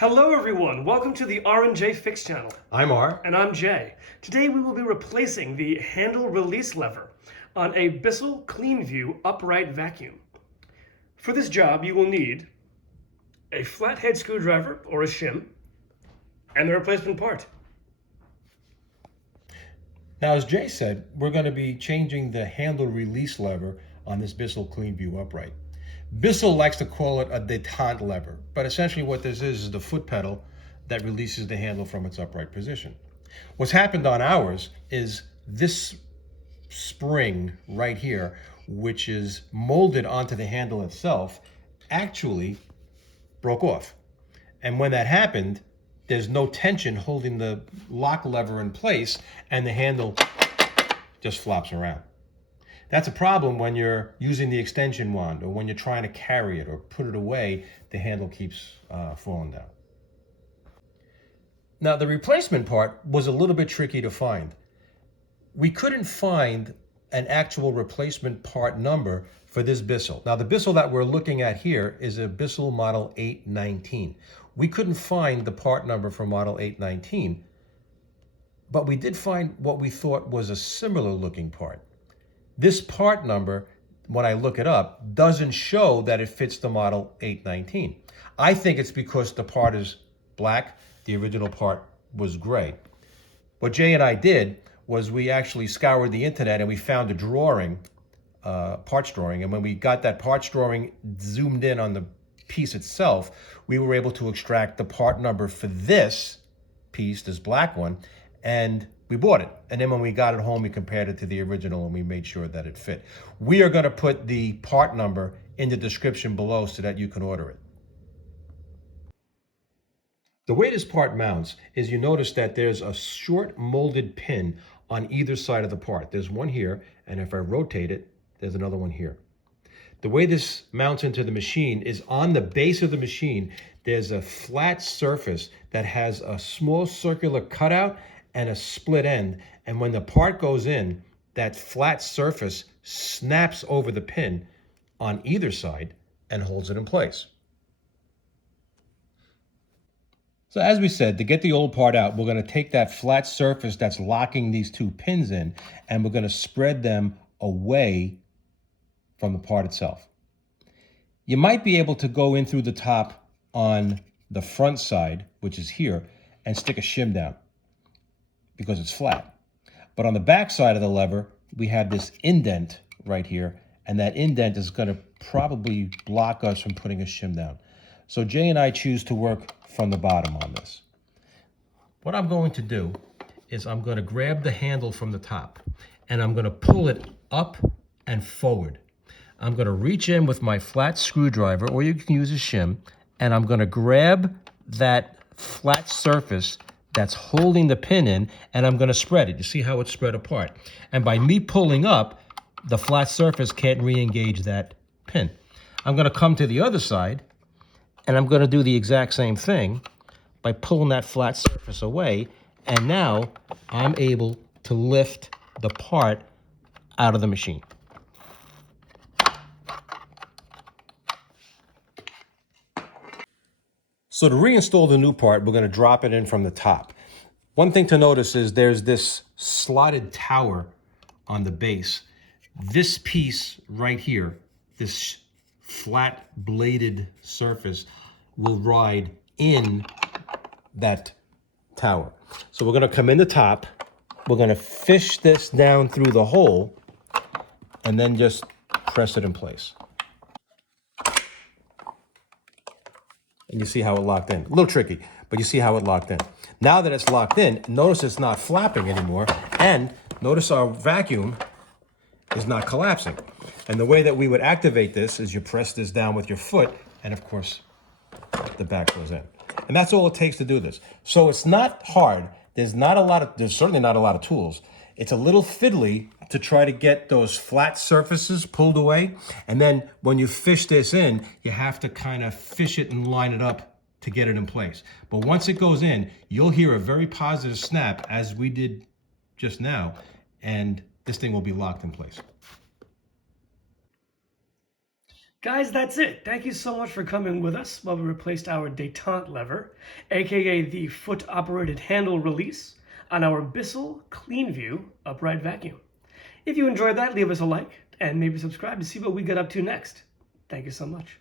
Hello everyone, welcome to the R&J Fix channel. I'm R. And I'm Jay. Today we will be replacing the handle release lever on a Bissell CleanView upright vacuum. For this job you will need a flathead screwdriver or a shim and the replacement part. Now, as Jay said, we're going to be changing the handle release lever on this Bissell CleanView upright. Bissell likes to call it a detent lever, but essentially what this is the foot pedal that releases the handle from its upright position. What's happened on ours is this spring right here, which is molded onto the handle itself, actually broke off. And when that happened, there's no tension holding the lock lever in place, and the handle just flops around. That's a problem when you're using the extension wand or when you're trying to carry it or put it away, the handle keeps falling down. Now, the replacement part was a little bit tricky to find. We couldn't find an actual replacement part number for this Bissell. Now, the Bissell that we're looking at here is a Bissell model 819. We couldn't find the part number for model 819, but we did find what we thought was a similar looking part. This part number, when I look it up, doesn't show that it fits the model 819. I think it's because the part is black, the original part was gray. What Jay and I did was we actually scoured the internet and we found a drawing, parts drawing, and when we got that parts drawing zoomed in on the piece itself, we were able to extract the part number for this piece, this black one, and we bought it. And then when we got it home, we compared it to the original and we made sure that it fit. We are going to put the part number in the description below so that you can order it. The way this part mounts is you notice that there's a short molded pin on either side of the part. There's one here, and if I rotate it, there's another one here. The way this mounts into the machine is on the base of the machine, there's a flat surface that has a small circular cutout and a split end. And when the part goes in, that flat surface snaps over the pin on either side and holds it in place. So as we said, to get the old part out, we're going to take that flat surface that's locking these two pins in, and we're going to spread them away from the part itself. You might be able to go in through the top on the front side, which is here, and stick a shim down because it's flat. But on the back side of the lever, we have this indent right here, and that indent is going to probably block us from putting a shim down. So Jay and I choose to work from the bottom on this. What I'm going to do is I'm going to grab the handle from the top, and I'm going to pull it up and forward. I'm going to reach in with my flat screwdriver, or you can use a shim, and I'm going to grab that flat surface that's holding the pin in, and I'm going to spread it. You see how it's spread apart. And by me pulling up, the flat surface can't re-engage that pin. I'm going to come to the other side, and I'm going to do the exact same thing by pulling that flat surface away, and now I'm able to lift the part out of the machine. So to reinstall the new part, we're going to drop it in from the top. One thing to notice is there's this slotted tower on the base. This piece right here, this flat bladed surface, will ride in that tower. So we're going to come in the top, we're going to fish this down through the hole, and then just press it in place. And you see how it locked in. A little tricky, but you see how it locked in. Now that it's locked in, notice it's not flapping anymore, and notice our vacuum is not collapsing. And the way that we would activate this is you press this down with your foot, and of course, the back goes in. And that's all it takes to do this. So it's not hard. There's certainly not a lot of tools. It's a little fiddly to try to get those flat surfaces pulled away. And then when you fish this in, you have to kind of fish it and line it up to get it in place. But once it goes in, you'll hear a very positive snap, as we did just now, and this thing will be locked in place. Guys, that's it. Thank you so much for coming with us while we replaced our Detent lever, aka the foot-operated handle release, on our Bissell CleanView upright vacuum. If you enjoyed that, leave us a like and maybe subscribe to see what we get up to next. Thank you so much.